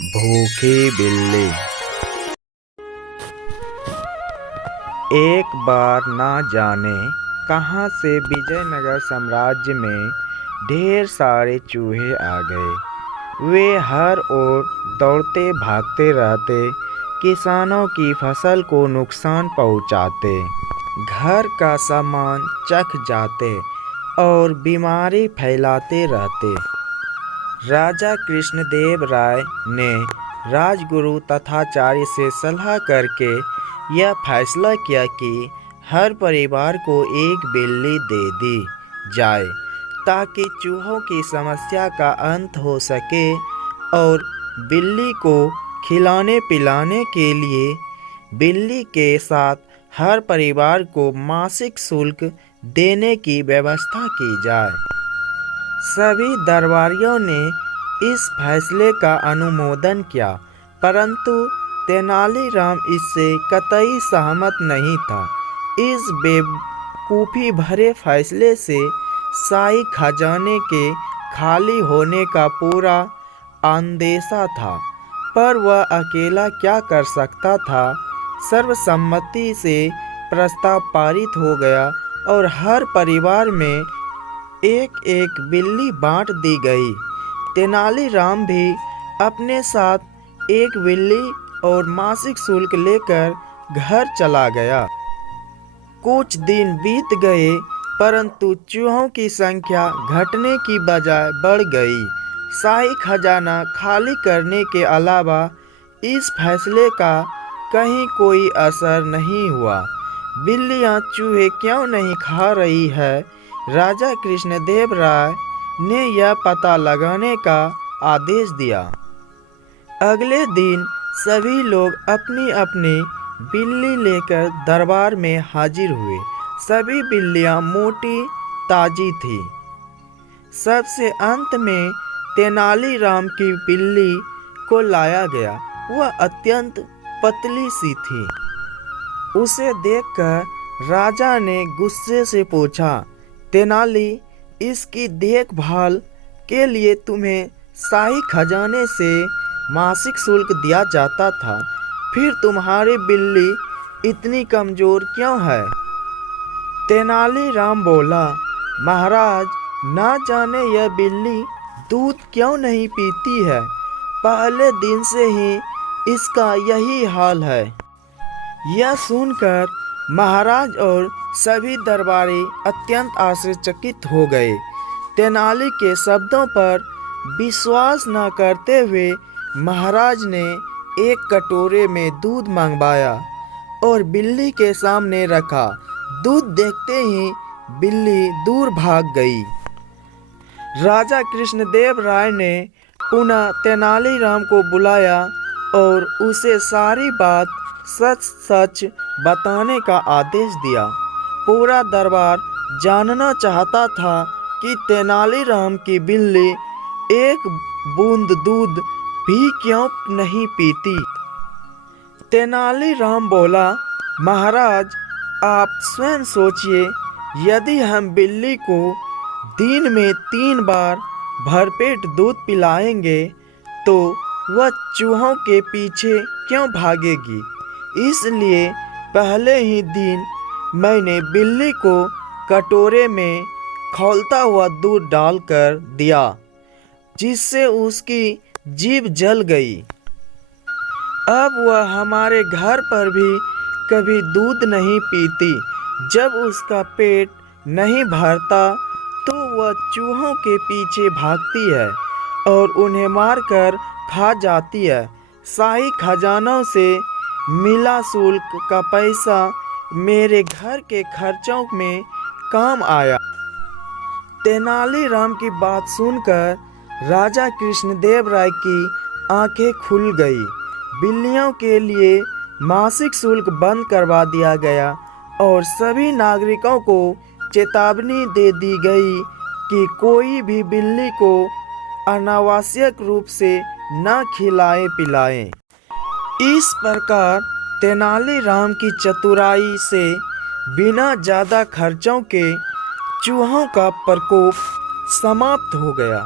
भूखी बिल्ली। एक बार ना जाने कहाँ से विजयनगर साम्राज्य में ढेर सारे चूहे आ गए। वे हर ओर दौड़ते भागते रहते, किसानों की फसल को नुकसान पहुंचाते, घर का सामान चख जाते और बीमारी फैलाते रहते। राजा कृष्णदेव राय ने राजगुरु तथाचार्य से सलाह करके यह फैसला किया कि हर परिवार को एक बिल्ली दे दी जाए ताकि चूहों की समस्या का अंत हो सके और बिल्ली को खिलाने पिलाने के लिए बिल्ली के साथ हर परिवार को मासिक शुल्क देने की व्यवस्था की जाए। सभी दरबारियों ने इस फैसले का अनुमोदन किया, परंतु तेनालीराम इससे कतई सहमत नहीं था। इस बेवकूफ़ी भरे फैसले से शाही खजाने के खाली होने का पूरा अंदेशा था, पर वह अकेला क्या कर सकता था। सर्वसम्मति से प्रस्ताव पारित हो गया और हर परिवार में एक एक बिल्ली बांट दी गई। तेनालीराम भी अपने साथ एक बिल्ली और मासिक शुल्क लेकर घर चला गया। कुछ दिन बीत गए, परंतु चूहों की संख्या घटने की बजाय बढ़ गई। शाही खजाना खाली करने के अलावा इस फैसले का कहीं कोई असर नहीं हुआ। बिल्लियां चूहे क्यों नहीं खा रही है? राजा कृष्णदेव राय ने यह पता लगाने का आदेश दिया। अगले दिन सभी लोग अपनी अपनी बिल्ली लेकर दरबार में हाजिर हुए। सभी बिल्लियां मोटी ताजी थीं। सबसे अंत में तेनालीराम की बिल्ली को लाया गया। वह अत्यंत पतली सी थी। उसे देखकर राजा ने गुस्से से पूछा, तेनाली, इसकी देखभाल के लिए तुम्हें शाही खजाने से मासिक शुल्क दिया जाता था, फिर तुम्हारी बिल्ली इतनी कमजोर क्यों है? तेनालीराम बोला, महाराज, ना जाने यह बिल्ली दूध क्यों नहीं पीती है। पहले दिन से ही इसका यही हाल है। यह सुनकर महाराज और सभी दरबारी अत्यंत आश्चर्यचकित हो गए। तेनाली के शब्दों पर विश्वास न करते हुए महाराज ने एक कटोरे में दूध मंगवाया और बिल्ली के सामने रखा। दूध देखते ही बिल्ली दूर भाग गई। राजा कृष्णदेव राय ने पुनः तेनालीराम को बुलाया और उसे सारी बात सच सच बताने का आदेश दिया। पूरा दरबार जानना चाहता था कि तेनालीराम की बिल्ली एक बूंद दूध भी क्यों नहीं पीती। तेनालीराम बोला, महाराज, आप स्वयं सोचिए, यदि हम बिल्ली को दिन में 3 बार भरपेट दूध पिलाएंगे तो वह चूहों के पीछे क्यों भागेगी। इसलिए पहले ही दिन मैंने बिल्ली को कटोरे में खौलता हुआ दूध डालकर दिया, जिससे उसकी जीभ जल गई। अब वह हमारे घर पर भी कभी दूध नहीं पीती। जब उसका पेट नहीं भरता तो वह चूहों के पीछे भागती है और उन्हें मारकर खा जाती है। शाही खजानों से मिला शुल्क का पैसा मेरे घर के खर्चों में काम आया। तेनालीराम की बात सुनकर राजा कृष्णदेव राय की आंखें खुल गई। बिल्लियों के लिए मासिक शुल्क बंद करवा दिया गया और सभी नागरिकों को चेतावनी दे दी गई कि कोई भी बिल्ली को अनावश्यक रूप से न खिलाए पिलाए। इस प्रकार तेनालीराम की चतुराई से बिना ज़्यादा खर्चों के चूहों का प्रकोप समाप्त हो गया।